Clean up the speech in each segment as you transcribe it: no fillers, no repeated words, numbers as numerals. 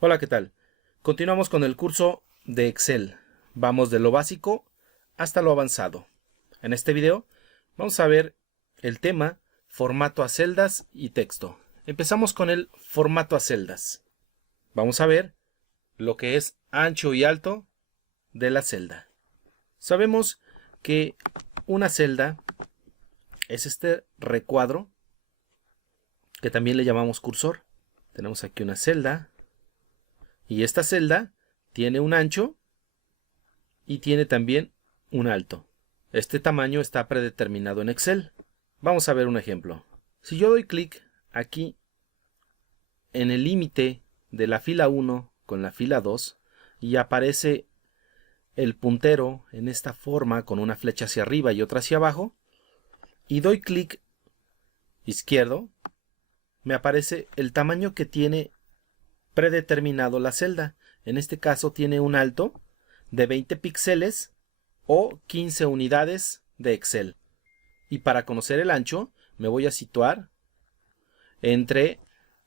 Hola, ¿qué tal? Continuamos con el curso de Excel. Vamos de lo básico hasta lo avanzado. En este video vamos a ver el tema formato a celdas y texto. Empezamos con el formato a celdas. Vamos a ver lo que es ancho y alto de la celda. Sabemos que una celda es este recuadro que también le llamamos cursor. Tenemos aquí una celda. Y esta celda tiene un ancho y tiene también un alto. Este tamaño está predeterminado en Excel. Vamos a ver un ejemplo. Si yo doy clic aquí en el límite de la fila 1 con la fila 2 y aparece el puntero en esta forma con una flecha hacia arriba y otra hacia abajo, y doy clic izquierdo, me aparece el tamaño que tiene predeterminado la celda. En este caso tiene un alto de 20 píxeles o 15 unidades de Excel. Y para conocer el ancho me voy a situar entre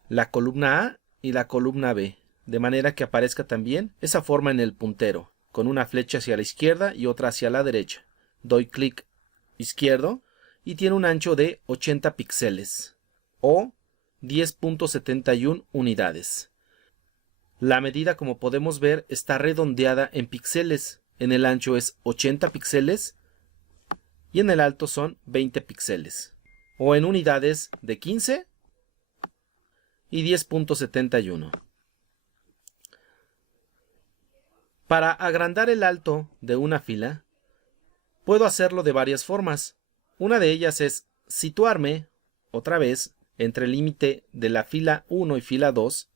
la columna A y la columna B, de manera que aparezca también esa forma en el puntero, con una flecha hacia la izquierda y otra hacia la derecha. Doy clic izquierdo y tiene un ancho de 80 píxeles o 10.71 unidades. La medida, como podemos ver, está redondeada en píxeles. En el ancho es 80 píxeles y en el alto son 20 píxeles. O en unidades de 15 y 10.71. Para agrandar el alto de una fila, puedo hacerlo de varias formas. Una de ellas es situarme, otra vez, entre el límite de la fila 1 y fila 2,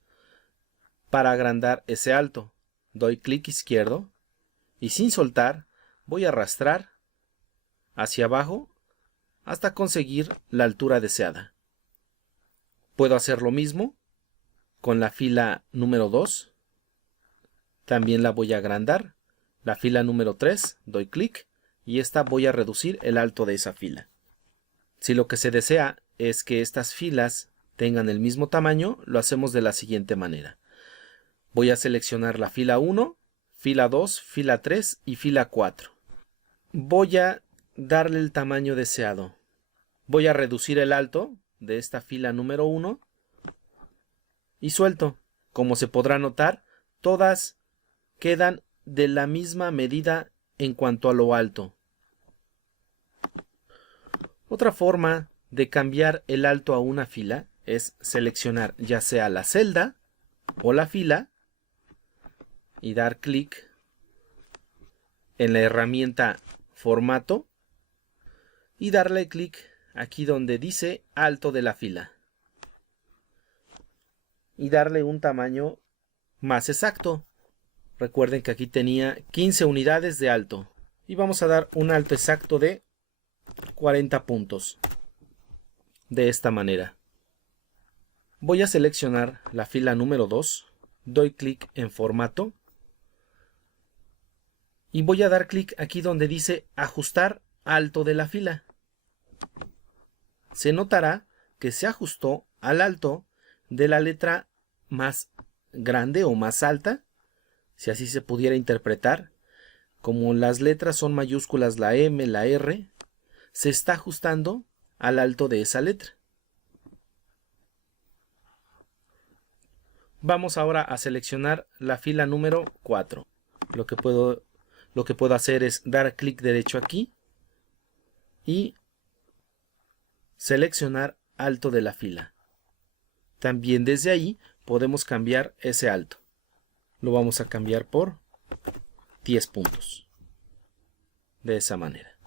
para agrandar ese alto. Doy clic izquierdo y sin soltar voy a arrastrar hacia abajo hasta conseguir la altura deseada. Puedo hacer lo mismo con la fila número 2. También la voy a agrandar. La fila número 3, doy clic y esta voy a reducir el alto de esa fila. Si lo que se desea es que estas filas tengan el mismo tamaño, lo hacemos de la siguiente manera. Voy a seleccionar la fila 1, fila 2, fila 3 y fila 4. Voy a darle el tamaño deseado. Voy a reducir el alto de esta fila número 1 y suelto. Como se podrá notar, todas quedan de la misma medida en cuanto a lo alto. Otra forma de cambiar el alto a una fila es seleccionar ya sea la celda o la fila y dar clic en la herramienta formato y darle clic aquí donde dice alto de la fila y darle un tamaño más exacto. Recuerden que aquí tenía 15 unidades de alto y vamos a dar un alto exacto de 40 puntos. De esta manera. Voy a seleccionar la fila número 2, doy clic en formato y voy a dar clic aquí donde dice ajustar alto de la fila. Se notará que se ajustó al alto de la letra más grande o más alta, si así se pudiera interpretar. Como las letras son mayúsculas, la M, la R, se está ajustando al alto de esa letra. Vamos ahora a seleccionar la fila número 4. Lo que puedo hacer es dar clic derecho aquí y seleccionar alto de la fila. También desde ahí podemos cambiar ese alto. Lo vamos a cambiar por 10 puntos. De esa manera.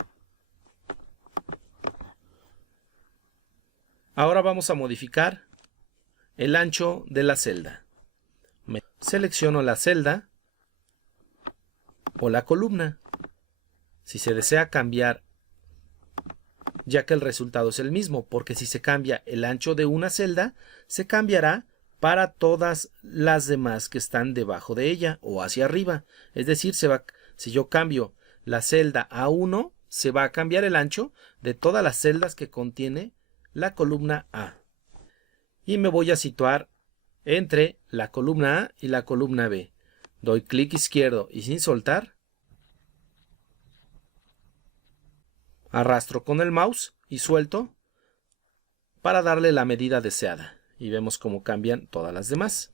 Ahora vamos a modificar el ancho de la celda. Selecciono la celda o la columna. Si se desea cambiar, ya que el resultado es el mismo, porque si se cambia el ancho de una celda, se cambiará para todas las demás que están debajo de ella o hacia arriba. Es decir, si yo cambio la celda a 1, se va a cambiar el ancho de todas las celdas que contiene la columna A. Y me voy a situar entre la columna A y la columna B. Doy clic izquierdo y sin soltar, arrastro con el mouse y suelto para darle la medida deseada. Y vemos cómo cambian todas las demás.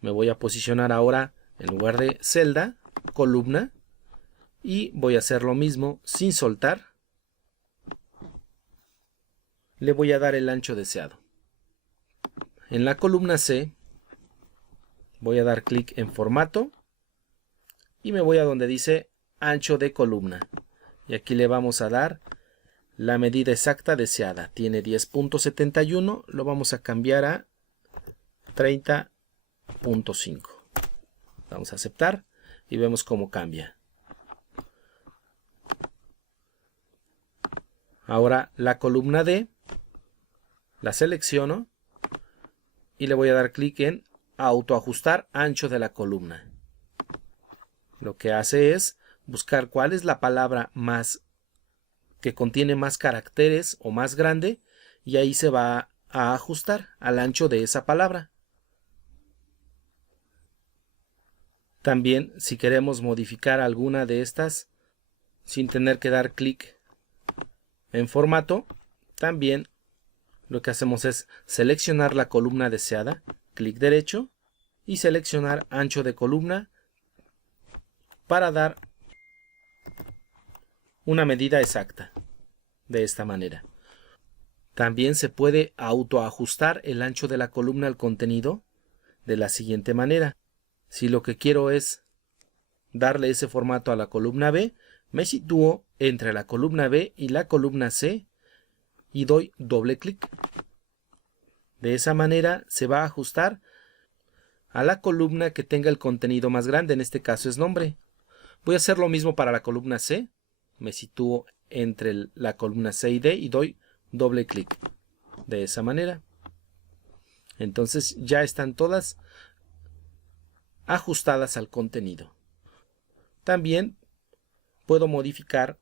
Me voy a posicionar ahora en lugar de celda, columna, y voy a hacer lo mismo sin soltar. Le voy a dar el ancho deseado. En la columna C voy a dar clic en formato y me voy a donde dice ancho de columna. Y aquí le vamos a dar la medida exacta deseada. Tiene 10.71, lo vamos a cambiar a 30.5. Vamos a aceptar y vemos cómo cambia. Ahora la columna D la selecciono y le voy a dar clic en autoajustar ancho de la columna. Lo que hace es buscar cuál es la palabra más que contiene más caracteres o más grande, y ahí se va a ajustar al ancho de esa palabra. También, si queremos modificar alguna de estas sin tener que dar clic en formato, también lo que hacemos es seleccionar la columna deseada, clic derecho y seleccionar ancho de columna para dar una medida exacta. De esta manera. También se puede autoajustar el ancho de la columna al contenido de la siguiente manera. Si lo que quiero es darle ese formato a la columna B, me sitúo entre la columna B y la columna C y doy doble clic. De esa manera se va a ajustar a la columna que tenga el contenido más grande, en este caso es nombre. Voy a hacer lo mismo para la columna C. Me sitúo entre la columna C y D y doy doble clic. De esa manera. Entonces ya están todas ajustadas al contenido. También puedo modificar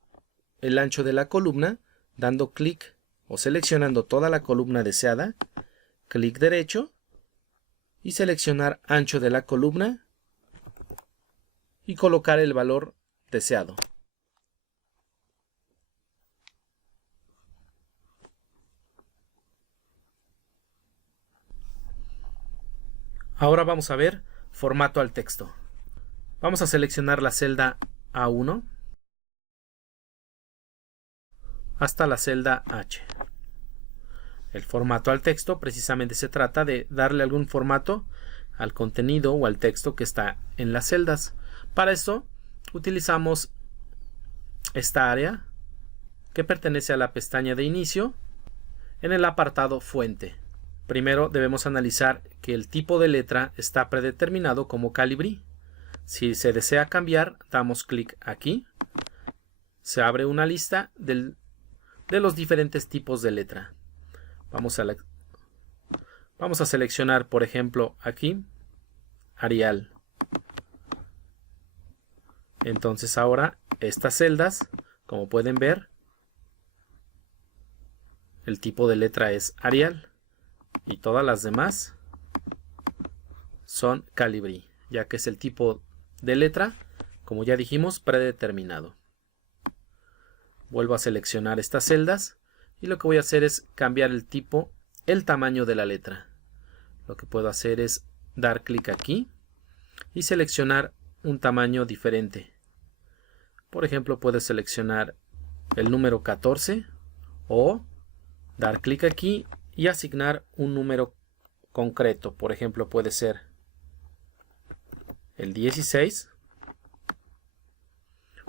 el ancho de la columna dando clic o seleccionando toda la columna deseada, clic derecho y seleccionar ancho de la columna y colocar el valor deseado. Ahora vamos a ver formato al texto. Vamos a seleccionar la celda A1 hasta la celda H. El formato al texto precisamente se trata de darle algún formato al contenido o al texto que está en las celdas. Para esto utilizamos esta área que pertenece a la pestaña de inicio en el apartado fuente. Primero debemos analizar que el tipo de letra está predeterminado como Calibri. Si se desea cambiar, damos clic aquí. Se abre una lista de los diferentes tipos de letra. Vamos a seleccionar, por ejemplo, aquí, Arial. Entonces ahora estas celdas, como pueden ver, el tipo de letra es Arial. Y todas las demás son Calibri, ya que es el tipo de letra, como ya dijimos, predeterminado. Vuelvo a seleccionar estas celdas y lo que voy a hacer es cambiar el tipo, el tamaño de la letra. Lo que puedo hacer es dar clic aquí y seleccionar un tamaño diferente. Por ejemplo, puedo seleccionar el número 14 o dar clic aquí y asignar un número concreto. Por ejemplo, puede ser el 16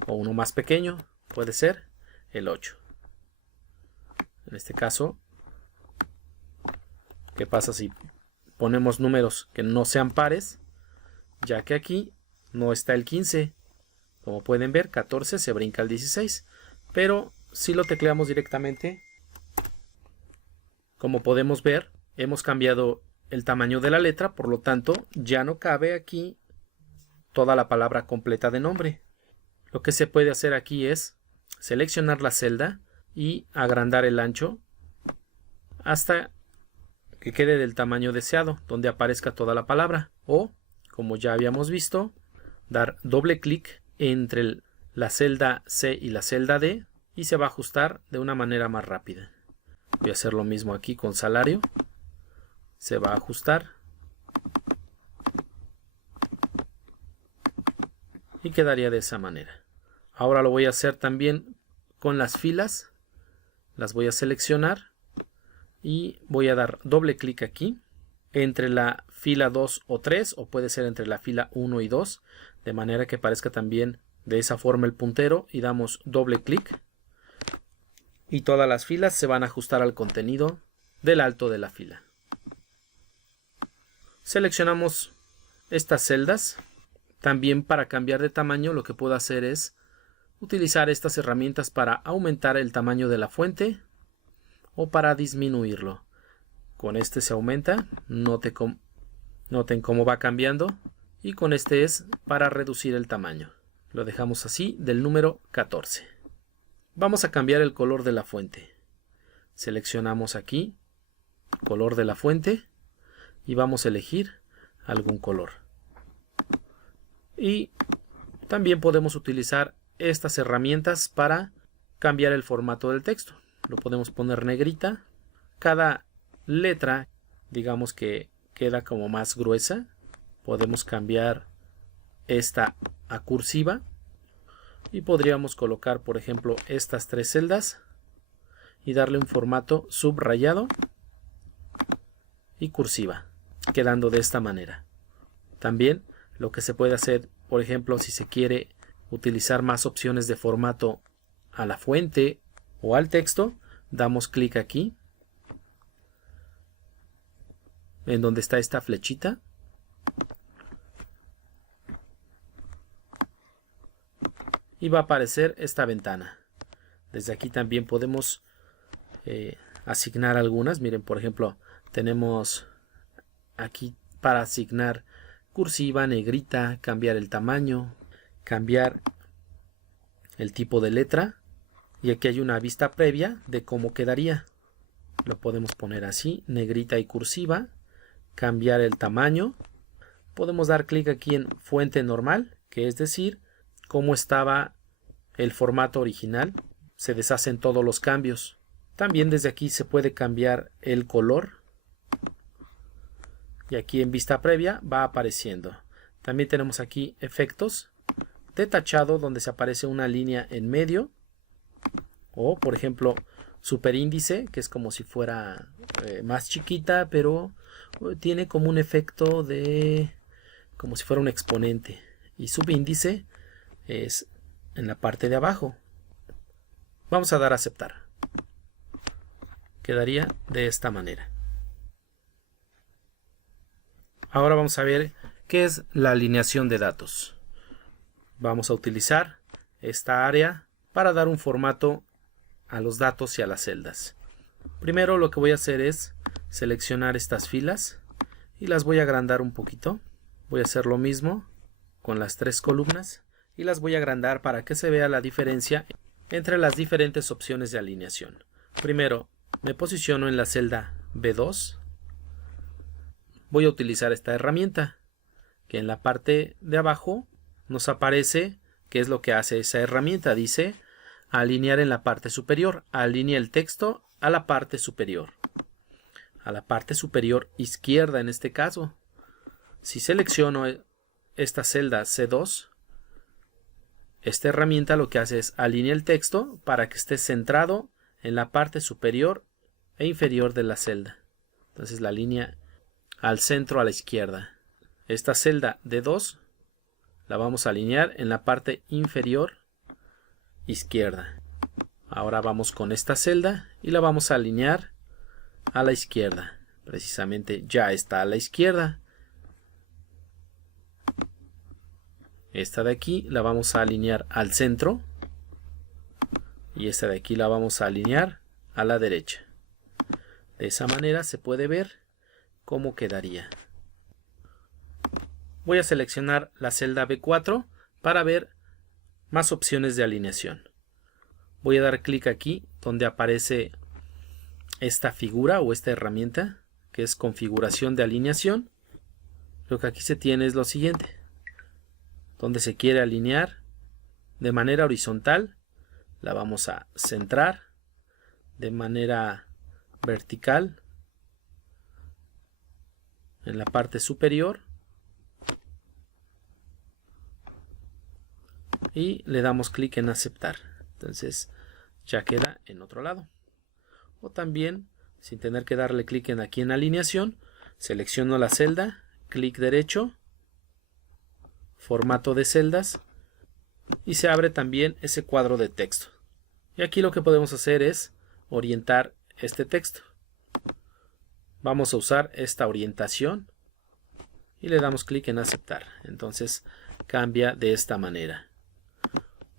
o uno más pequeño, puede ser el 8. En este caso, ¿qué pasa si ponemos números que no sean pares? Ya que aquí no está el 15. Como pueden ver, 14 se brinca al 16. Pero si lo tecleamos directamente, como podemos ver, hemos cambiado el tamaño de la letra, por lo tanto, ya no cabe aquí toda la palabra completa de nombre. Lo que se puede hacer aquí es seleccionar la celda y agrandar el ancho hasta que quede del tamaño deseado, donde aparezca toda la palabra. O, como ya habíamos visto, dar doble clic entre la celda C y la celda D y se va a ajustar de una manera más rápida. Voy a hacer lo mismo aquí con salario. Se va a ajustar. Y quedaría de esa manera. Ahora lo voy a hacer también con las filas. Las voy a seleccionar y voy a dar doble clic aquí entre la fila 2 o 3, o puede ser entre la fila 1 y 2, de manera que aparezca también de esa forma el puntero, y damos doble clic y todas las filas se van a ajustar al contenido del alto de la fila. Seleccionamos estas celdas. También para cambiar de tamaño lo que puedo hacer es utilizar estas herramientas para aumentar el tamaño de la fuente o para disminuirlo. Con este se aumenta, noten cómo va cambiando, y con este es para reducir el tamaño. Lo dejamos así, del número 14. Vamos a cambiar el color de la fuente. Seleccionamos aquí color de la fuente y vamos a elegir algún color. Y también podemos utilizar estas herramientas para cambiar el formato del texto. Lo podemos poner negrita. Cada letra, digamos que queda como más gruesa. Podemos cambiar esta a cursiva. Y podríamos colocar, por ejemplo, estas 3 celdas y darle un formato subrayado y cursiva, quedando de esta manera. También lo que se puede hacer, por ejemplo, si se quiere utilizar más opciones de formato a la fuente o al texto, damos clic aquí en donde está esta flechita y va a aparecer esta ventana. Desde aquí también podemos asignar algunas. Miren, por ejemplo, tenemos aquí para asignar cursiva, negrita, cambiar el tamaño, cambiar el tipo de letra, y aquí hay una vista previa de cómo quedaría. Lo podemos poner así, negrita y cursiva, cambiar el tamaño. Podemos dar clic aquí en fuente normal, que es decir, cómo estaba el formato original. Se deshacen todos los cambios. También desde aquí se puede cambiar el color. Y aquí en vista previa va apareciendo. También tenemos aquí efectos de tachado, donde se aparece una línea en medio. O por ejemplo superíndice, que es como si fuera más chiquita, pero tiene como un efecto de como si fuera un exponente. Y subíndice es en la parte de abajo. Vamos a dar a aceptar. Quedaría de esta manera. Ahora vamos a ver qué es la alineación de datos. Vamos a utilizar esta área para dar un formato a los datos y a las celdas. Primero lo que voy a hacer es seleccionar estas filas y las voy a agrandar un poquito. Voy a hacer lo mismo con las 3 columnas y las voy a agrandar para que se vea la diferencia entre las diferentes opciones de alineación. Primero me posiciono en la celda B2. Voy a utilizar esta herramienta que en la parte de abajo nos aparece qué es lo que hace esa herramienta. Dice alinear en la parte superior. Alinea el texto a la parte superior. A la parte superior izquierda en este caso. Si selecciono esta celda C2, esta herramienta lo que hace es alinear el texto para que esté centrado en la parte superior e inferior de la celda. Entonces la alinea al centro a la izquierda. Esta celda D2 la vamos a alinear en la parte inferior izquierda. Ahora vamos con esta celda y la vamos a alinear a la izquierda. Precisamente ya está a la izquierda. Esta de aquí la vamos a alinear al centro y esta de aquí la vamos a alinear a la derecha. De esa manera se puede ver cómo quedaría. Voy a seleccionar la celda B4 para ver más opciones de alineación. Voy a dar clic aquí donde aparece esta figura o esta herramienta que es configuración de alineación, lo que aquí se tiene es lo siguiente, donde se quiere alinear de manera horizontal, la vamos a centrar, de manera vertical en la parte superior y le damos clic en aceptar. Entonces ya queda en otro lado. O también, sin tener que darle clic aquí en alineación, selecciono la celda, clic derecho, formato de celdas y se abre también ese cuadro de texto. Y aquí lo que podemos hacer es orientar este texto. Vamos a usar esta orientación y le damos clic en aceptar. Entonces cambia de esta manera.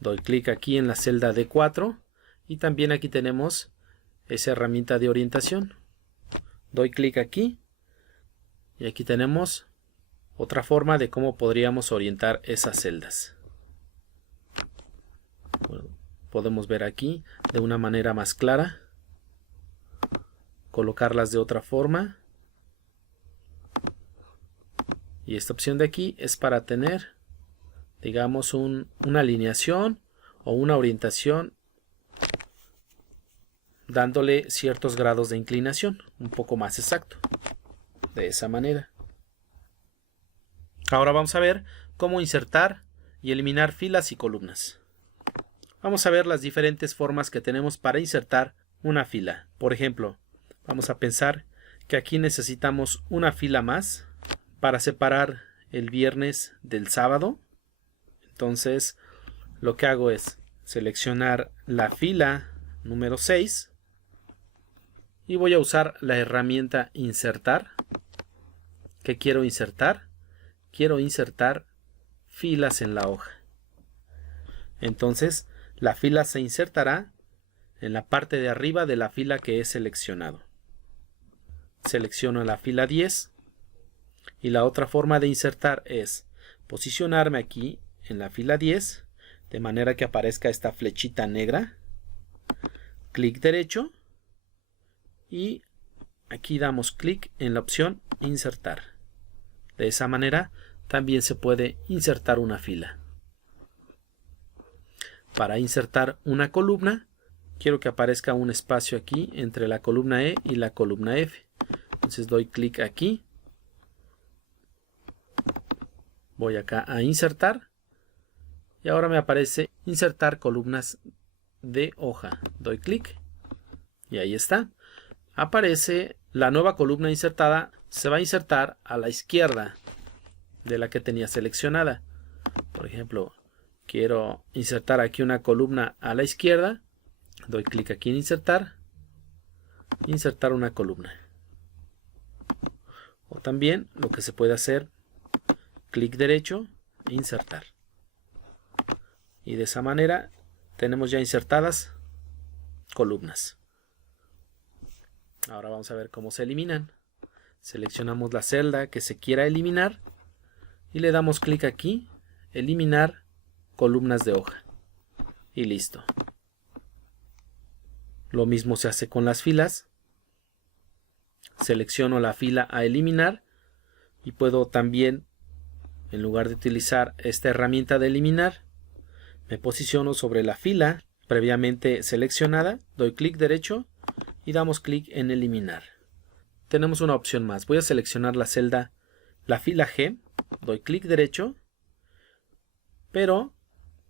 Doy clic aquí en la celda D4 y también aquí tenemos esa herramienta de orientación. Doy clic aquí y aquí tenemos otra forma de cómo podríamos orientar esas celdas. Bueno, podemos ver aquí de una manera más clara, colocarlas de otra forma, y esta opción de aquí es para tener, digamos, una alineación o una orientación dándole ciertos grados de inclinación, un poco más exacto, de esa manera. Ahora vamos a ver cómo insertar y eliminar filas y columnas. Vamos a ver las diferentes formas que tenemos para insertar una fila. Por ejemplo, vamos a pensar que aquí necesitamos una fila más para separar el viernes del sábado. Entonces, lo que hago es seleccionar la fila número 6 y voy a usar la herramienta insertar. ¿Qué quiero insertar? Quiero insertar filas en la hoja. Entonces, la fila se insertará en la parte de arriba de la fila que he seleccionado. Selecciono la fila 10 y la otra forma de insertar es posicionarme aquí en la fila 10 de manera que aparezca esta flechita negra, clic derecho y aquí damos clic en la opción insertar. De esa manera también se puede insertar una fila. Para insertar una columna, quiero que aparezca un espacio aquí entre la columna E y la columna F. Entonces doy clic aquí. Voy acá a insertar. Y ahora me aparece insertar columnas de hoja. Doy clic. Y ahí está. Aparece la nueva columna insertada. Se va a insertar a la izquierda de la que tenía seleccionada. Por ejemplo, quiero insertar aquí una columna a la izquierda. Doy clic aquí en insertar. Insertar una columna. O también lo que se puede hacer, clic derecho e insertar. Y de esa manera tenemos ya insertadas columnas. Ahora vamos a ver cómo se eliminan. Seleccionamos la celda que se quiera eliminar y le damos clic aquí, eliminar columnas de hoja. Y listo. Lo mismo se hace con las filas. Selecciono la fila a eliminar y puedo también, en lugar de utilizar esta herramienta de eliminar, me posiciono sobre la fila previamente seleccionada, doy clic derecho y damos clic en eliminar. Tenemos una opción más. Voy a seleccionar la celda, la fila G, doy clic derecho, pero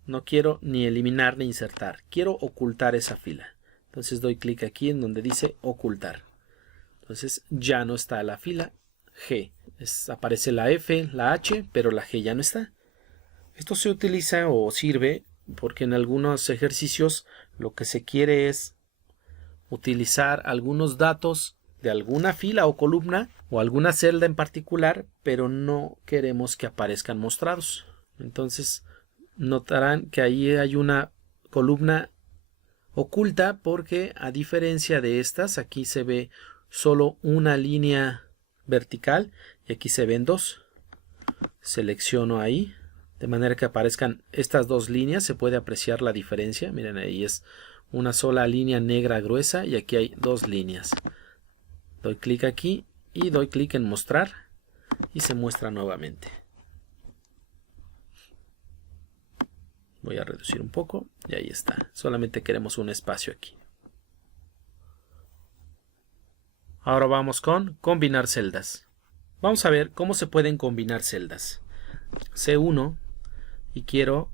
no quiero ni eliminar ni insertar. Quiero ocultar esa fila. Entonces doy clic aquí en donde dice ocultar. Entonces ya no está la fila G. Aparece la F, la H, pero la G ya no está. Esto se utiliza o sirve porque en algunos ejercicios lo que se quiere es utilizar algunos datos de alguna fila o columna o alguna celda en particular, pero no queremos que aparezcan mostrados. Entonces notarán que ahí hay una columna oculta porque, a diferencia de estas, aquí se ve solo una línea vertical y aquí se ven dos. Selecciono ahí de manera que aparezcan estas dos líneas. Se puede apreciar la diferencia. Miren, ahí es una sola línea negra gruesa y aquí hay dos líneas. Doy clic aquí y doy clic en mostrar y se muestra nuevamente. Voy a reducir un poco y ahí está. Solamente queremos un espacio aquí. Ahora vamos con combinar celdas. Vamos a ver cómo se pueden combinar celdas. C1 y quiero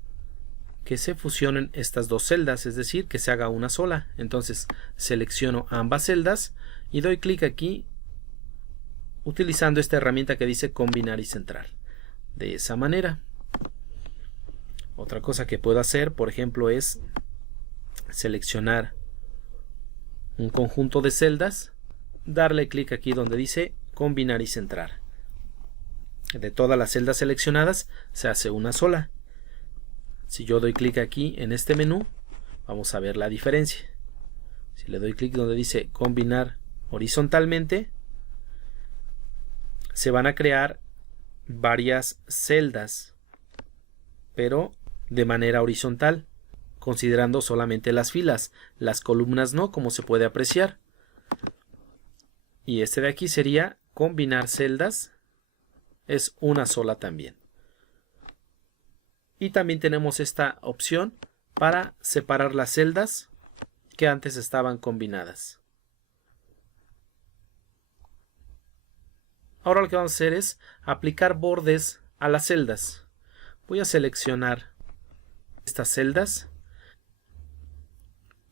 que se fusionen estas dos celdas, es decir, que se haga una sola. Entonces selecciono ambas celdas y doy clic aquí utilizando esta herramienta que dice combinar y centrar. De esa manera. Otra cosa que puedo hacer, por ejemplo, es seleccionar un conjunto de celdas, darle clic aquí donde dice combinar y centrar. De todas las celdas seleccionadas se hace una sola. Si yo doy clic aquí en este menú, vamos a ver la diferencia. Si le doy clic donde dice combinar horizontalmente, se van a crear varias celdas, pero de manera horizontal, considerando solamente las filas. Las columnas no, como se puede apreciar. Y este de aquí sería combinar celdas, es una sola también. Y también tenemos esta opción para separar las celdas que antes estaban combinadas. Ahora lo que vamos a hacer es aplicar bordes a las celdas. Voy a seleccionar estas celdas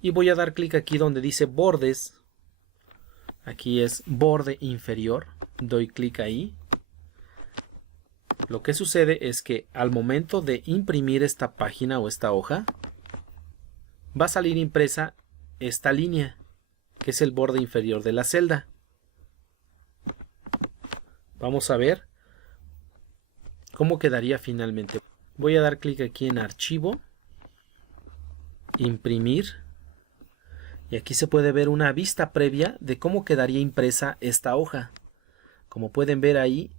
y voy a dar clic aquí donde dice bordes. Aquí es borde inferior. Doy clic ahí. Lo que sucede es que al momento de imprimir esta página o esta hoja, va a salir impresa esta línea, que es el borde inferior de la celda. Vamos a ver cómo quedaría finalmente. Voy a dar clic aquí en archivo, imprimir, y aquí se puede ver una vista previa de cómo quedaría impresa esta hoja. Como pueden ver ahí,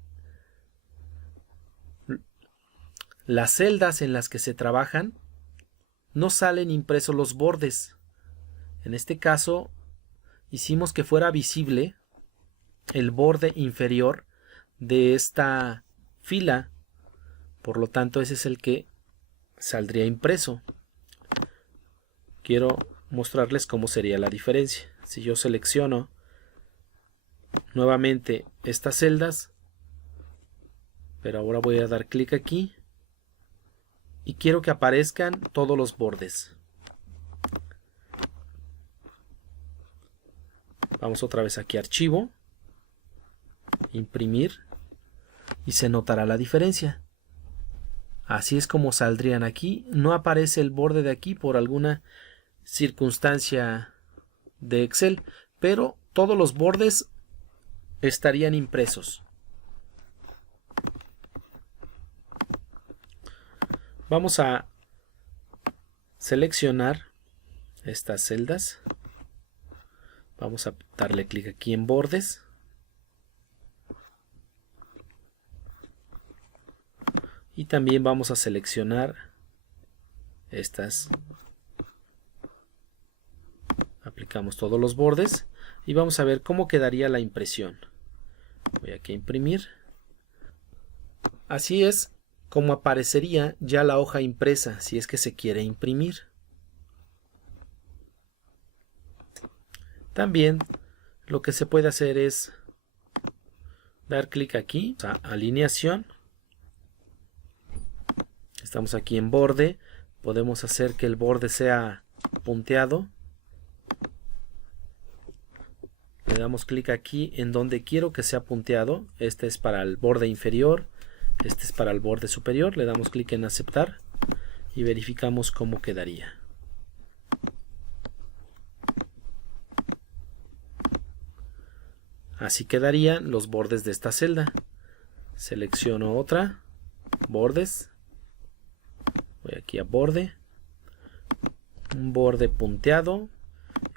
las celdas en las que se trabajan no salen impresos los bordes. En este caso hicimos que fuera visible el borde inferior de esta fila, por lo tanto ese es el que saldría impreso. Quiero mostrarles cómo sería la diferencia. Si yo selecciono nuevamente estas celdas, pero ahora voy a dar clic aquí y quiero que aparezcan todos los bordes. Vamos otra vez aquí a archivo, imprimir, y se notará la diferencia. Así es como saldrían aquí. No aparece el borde de aquí por alguna circunstancia de Excel, pero todos los bordes estarían impresos. Vamos a seleccionar estas celdas. Vamos a darle clic aquí en bordes. Y también vamos a seleccionar estas. Aplicamos todos los bordes y vamos a ver cómo quedaría la impresión. Voy aquí a imprimir. Así es como aparecería ya la hoja impresa si es que se quiere imprimir. También lo que se puede hacer es dar clic aquí a alineación. Estamos aquí en borde. Podemos hacer que el borde sea punteado. Le damos clic aquí en donde quiero que sea punteado. Este es para el borde inferior. Este es para el borde superior. Le damos clic en aceptar y verificamos cómo quedaría. Así quedarían los bordes de esta celda. Selecciono otra, bordes. Voy aquí a borde, un borde punteado.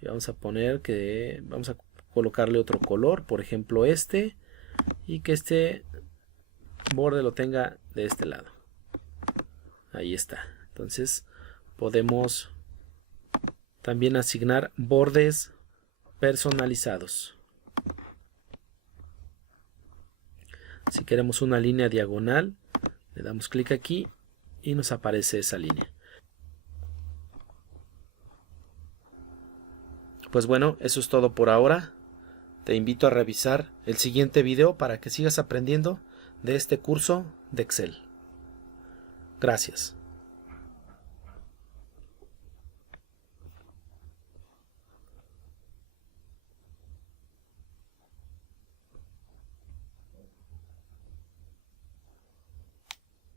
Y vamos a poner que vamos a colocarle otro color, por ejemplo este, y que este borde lo tenga de este lado. Ahí está. Entonces podemos también asignar bordes personalizados. Si queremos una línea diagonal, le damos clic aquí y nos aparece esa línea. Pues bueno, eso es todo por ahora. Te invito a revisar el siguiente video para que sigas aprendiendo de este curso de Excel. Gracias.